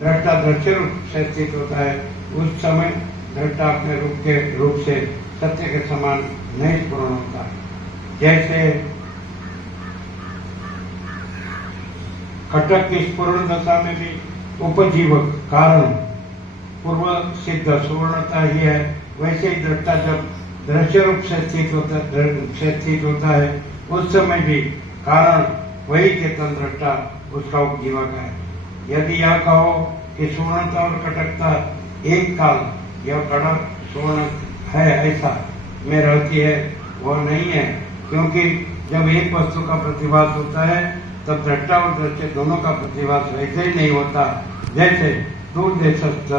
दृष्टा दृश्य रूप से स्थित होता है, उस समय दृष्टा अपने रूप के रूप से सत्य के समान नहीं स्फुरण होता। जैसे घटक की स्फुरण दशा में भी उपजीवक कारण पूर्व सिद्ध सुवर्णता ही है, वैसे ही दृष्टा जब दृश्य रूप से स्थित होता है, उस समय भी कारण वही चेतन दृष्टा उसका उपजीवक है। यदि यह कहो कि सुवर्णता और कटकता एक काल यह कड़क सुवर्ण है ऐसा में रहती है, वह नहीं है, क्योंकि जब एक वस्तु का प्रतिभास होता है तब दृष्टा और दृश्य दोनों का प्रतिभास वैसे ही नहीं होता जैसे दूर देशस्थ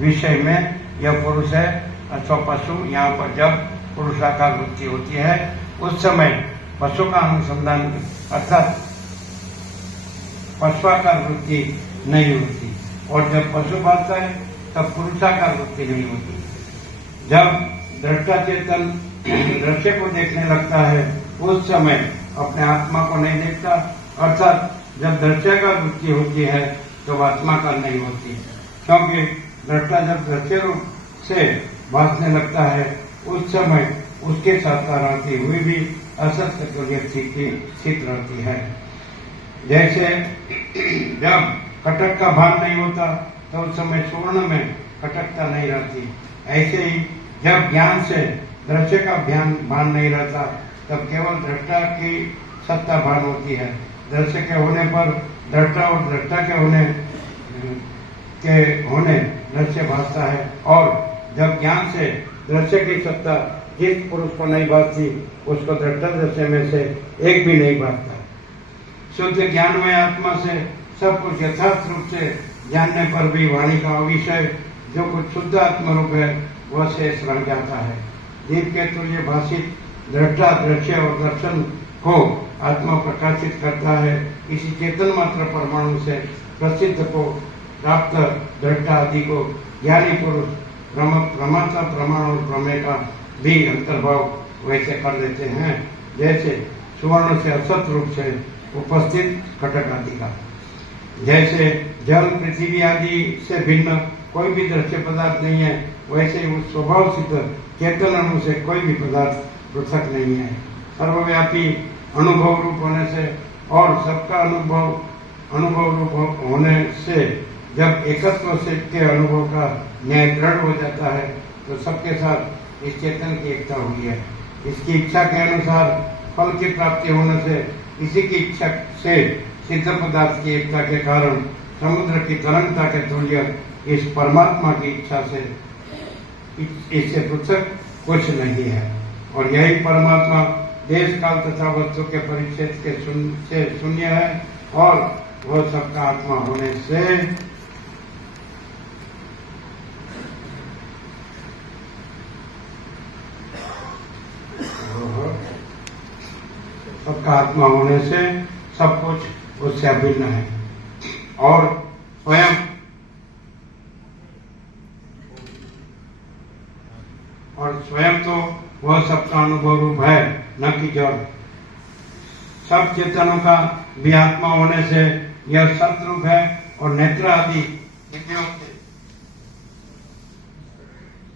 विषय में यह पुरुष है अथवा पशु। यहाँ पर जब पुरुषाकार वृत्ति होती है उस समय पशु का अनुसंधान अर्थात पशुआकार वृत्ति नहीं होती, और जब पशु भाषता है तब पुरुषाकार वृत्ति नहीं होती। जब दृष्टा चेतन दृश्य को देखने लगता है उस समय अपने आत्मा को नहीं देखता, अर्थात जब दृश्याकार वृत्ति होती है तो आत्मा का नहीं होती, क्योंकि दृष्टा जब दृश्य रूप से भासने लगता है उस समय उसके साथ रहती हुई भी असत्य तुल्य स्थित रहती है। जैसे जब कटक का भान नहीं होता तो उस समय सुवर्ण में कटकता नहीं रहती, ऐसे ही जब ज्ञान से दृश्य का भान नहीं रहता तब केवल दृष्टा की सत्ता भान होती है। दृश्य के होने पर दृष्टा और दृष्टा के होने दृश्य भासता है, और जब ज्ञान से दृश्य की सत्ता जिस पुरुष को नहीं भासती उसको दृष्टा दृश्य में से एक भी नहीं भासता। शुद्ध ज्ञानमय आत्मा से सब कुछ यथार्थ रूप से जानने पर भी वाणी का विषय जो कुछ शुद्ध आत्मरूप है वह शेष रह जाता है। दीप के तुल्य भाषित दृष्टा दृश्य और दर्शन को आत्मा प्रकाशित करता है। इसी चेतन मात्र परमाणु से प्रसिद्ध को प्राप्त दृष्टा आदि को ज्ञानी पुरुष प्रमाता प्रमाण और प्रमेय का भी अंतर्भाव वैसे कर देते हैं जैसे सुवर्ण से असत रूप से उपस्थित घटक आदि का। जैसे जल पृथ्वी आदि से भिन्न कोई भी दृश्य पदार्थ नहीं है, वैसे ही उस स्वभाव सिद्ध चेतन अणु से कोई भी पदार्थ पृथक नहीं है। सर्वव्यापी अनुभव रूप होने से और सबका अनुभव रूप होने से जब एकत्व से के अनुभव का न्याय दृढ़ हो जाता है तो सबके साथ इस चेतन की एकता हुई है। इसकी इच्छा के अनुसार फल की प्राप्ति होने से इसी की इच्छा से सिद्ध पदार्थ की एकता के कारण समुद्र की तरंगता के तुल्य इस परमात्मा की इच्छा से इससे पृथक कुछ नहीं है। और यही परमात्मा देश काल तथा वस्तु के परिच्छेद से शून्य है, और वह सबका आत्मा होने से सबका आत्मा होने से सब कुछ उससे अभिन्न है, और स्वयं तो वह सबका अनुभव रूप है, न कि जड़। सब चेतनों का भी आत्मा होने से यह सतरूप है, और नेत्र आदि इंद्रियों से